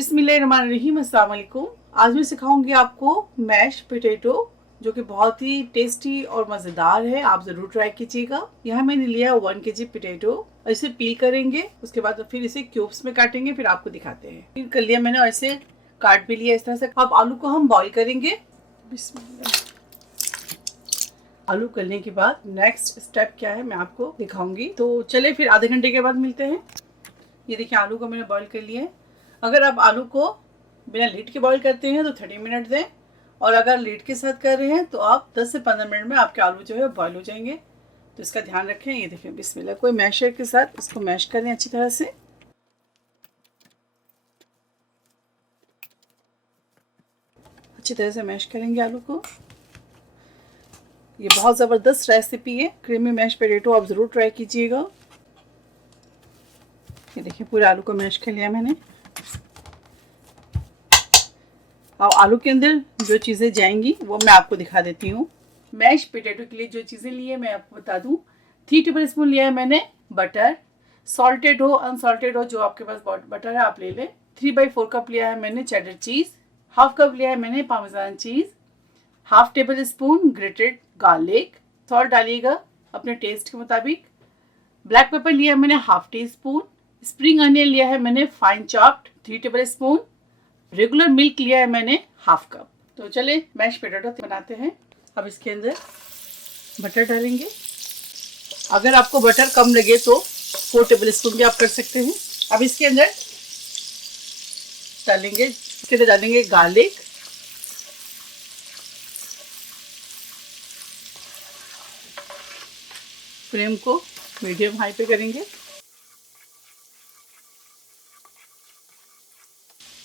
बिस्मिल्लाहिर्रहमानिर्रहीम, अस्सलाम वालेकुम। आज मैं सिखाऊंगी आपको मैश पोटैटो, जो कि बहुत ही टेस्टी और मज़ेदार है। आप ज़रूर ट्राई कीजिएगा। यहाँ मैंने लिया 1 kg पोटैटो। इसे पील करेंगे, उसके बाद फिर इसे क्यूब्स में काटेंगे, फिर आपको दिखाते हैं। पील कर लिया मैंने और इसे काट भी लिया इस तरह से। अब आलू को हम बॉईल करेंगे। बिस्मिल्लाह। आलू करने के बाद नेक्स्ट स्टेप क्या है मैं आपको दिखाऊंगी। तो चले फिर आधे घंटे के बाद मिलते हैं। ये देखिए आलू को मैंने बॉईल कर लिया है। अगर आप आलू को बिना लीड के बॉईल करते हैं तो 30 मिनट दें, और अगर लीड के साथ कर रहे हैं तो आप 10 से 15 मिनट में आपके आलू जो है बॉईल हो जाएंगे। तो इसका ध्यान रखें। ये देखें, बिस्मिल्लाह, कोई मैशर के साथ इसको मैश करें अच्छी तरह से। अच्छी तरह से मैश करेंगे आलू को। ये बहुत ज़बरदस्त रेसिपी है, क्रीमी मैश पोटैटो, आप ज़रूर ट्राई कीजिएगा। ये देखिए पूरे आलू को मैश कर लिया मैंने। अब आलू के अंदर जो चीज़ें जाएंगी वो मैं आपको दिखा देती हूँ। मैश पोटैटो के लिए जो चीज़ें ली है मैं आपको बता दूँ। 3 टेबलस्पून लिया है मैंने बटर, सॉल्टेड हो अनसॉल्टेड हो, जो आपके पास बटर है आप ले लें। 3/4 कप लिया है मैंने चेडर चीज़। हाफ कप लिया है मैंने पामेजान चीज़। Half tablespoon grated garlic. Salt डालिएगा अपने टेस्ट के मुताबिक। ब्लैक पेपर लिया है मैंने half tea spoon. Spring onion लिया है मैंने fine chopped 3 table spoon. Regular milk लिया है मैंने हाफ कप। तो चले मैश पोटैटो बनाते हैं। अब इसके अंदर बटर डालेंगे। अगर आपको बटर कम लगे तो 4 टेबल स्पून भी आप कर सकते हैं। अब इसके अंदर डालेंगे गार्लिक। फ्लेम को मीडियम हाई पे करेंगे।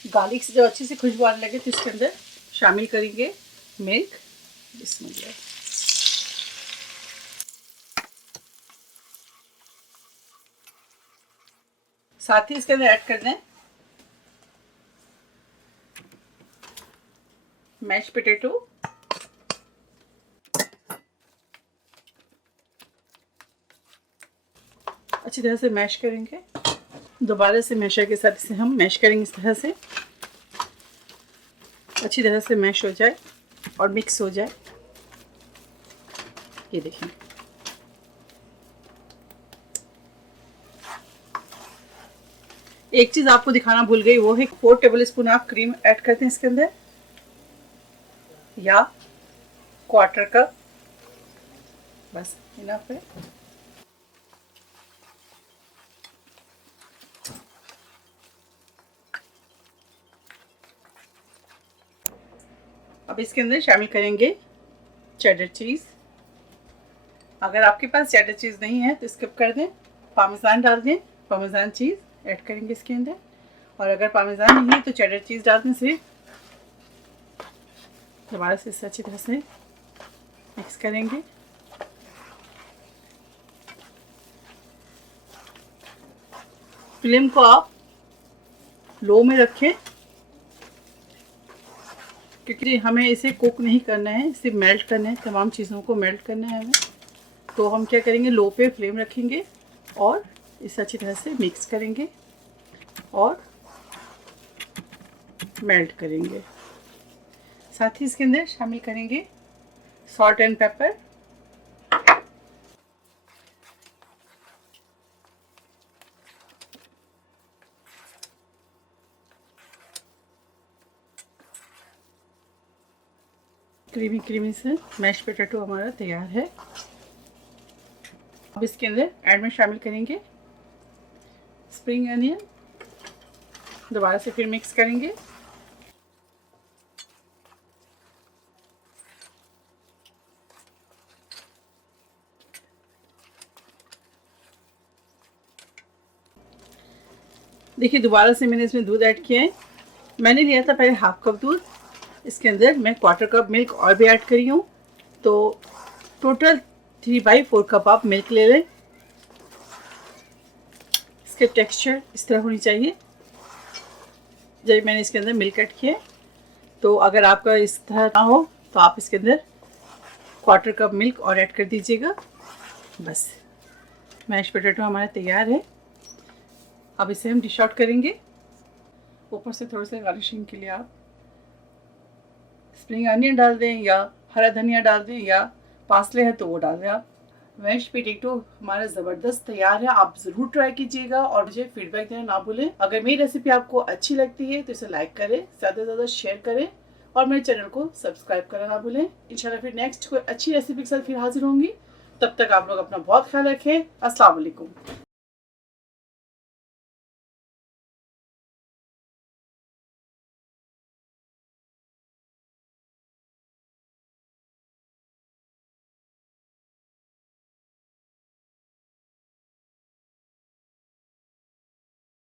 गार्लिक से जब अच्छी सी खुशबू आने लगे तो इसके अंदर शामिल करेंगे मिल्क। बिस्मिल्लाह। साथ ही इसके अंदर ऐड कर दें मैश पोटैटो। अच्छी तरह से मैश करेंगे। दोबारा से मैशर के साथ इसे हम मैश करेंगे इस तरह से, अच्छी तरह से मैश हो जाए और मिक्स हो जाए। ये देखें, एक चीज़ आपको दिखाना भूल गई, वो है 4 टेबल स्पून आप क्रीम ऐड करते हैं इसके अंदर, या क्वार्टर कप, बस इनफ है। अब इसके अंदर शामिल करेंगे चेडर चीज़। अगर आपके पास चेडर चीज़ नहीं है तो स्किप कर दें, पामेजान डाल दें। पामेजान चीज़ ऐड करेंगे इसके अंदर, और अगर पामेजान नहीं है तो चेडर चीज़ डाल दें सिर्फ। दोबारा से इसे अच्छी तरह से मिक्स करेंगे। फ्लेम को आप लो में रखें, क्योंकि हमें इसे कुक नहीं करना है, इसे मेल्ट करना है, तमाम चीज़ों को मेल्ट करना है हमें। तो हम क्या करेंगे, लो पे फ्लेम रखेंगे और इसे अच्छी तरह से मिक्स करेंगे और मेल्ट करेंगे। साथ ही इसके अंदर शामिल करेंगे सॉल्ट एंड पेपर। क्रीमी से मैश पोटैटो हमारा तैयार है। अब इसके अंदर एंड में शामिल करेंगे स्प्रिंग अनियन। दोबारा से फिर मिक्स करेंगे। देखिए दोबारा से मैंने इसमें दूध ऐड किया है। मैंने लिया था पहले हाफ कप दूध, इसके अंदर मैं क्वार्टर कप मिल्क और भी ऐड करी हूँ। तो टोटल 3/4 कप आप मिल्क ले लें। इसके टेक्सचर इस तरह होनी चाहिए जब मैंने इसके अंदर मिल्क ऐड किया। तो अगर आपका इस तरह ना हो तो आप इसके अंदर क्वार्टर कप मिल्क और ऐड कर दीजिएगा। बस मैश पोटैटो हमारा तैयार है। अब इसे हम डिश आउट करेंगे। ऊपर से थोड़े से गार्निशिंग के लिए आप स्प्रिंग अनियन डाल दें या हरा धनिया डाल दें या पासले है तो वो डाल दें आप। मैश पोटैटो हमारा ज़बरदस्त तैयार है, आप ज़रूर ट्राई कीजिएगा और मुझे फीडबैक देना ना भूलें। अगर मेरी रेसिपी आपको अच्छी लगती है तो इसे लाइक करें, ज़्यादा से ज़्यादा शेयर करें और मेरे चैनल को सब्सक्राइब करना ना भूलें। इंशाल्लाह फिर नेक्स्ट कोई अच्छी रेसिपी के साथ फिर हाजिर होंगी। तब तक आप लोग अपना बहुत ख्याल रखें। अस्सलाम वालेकुम।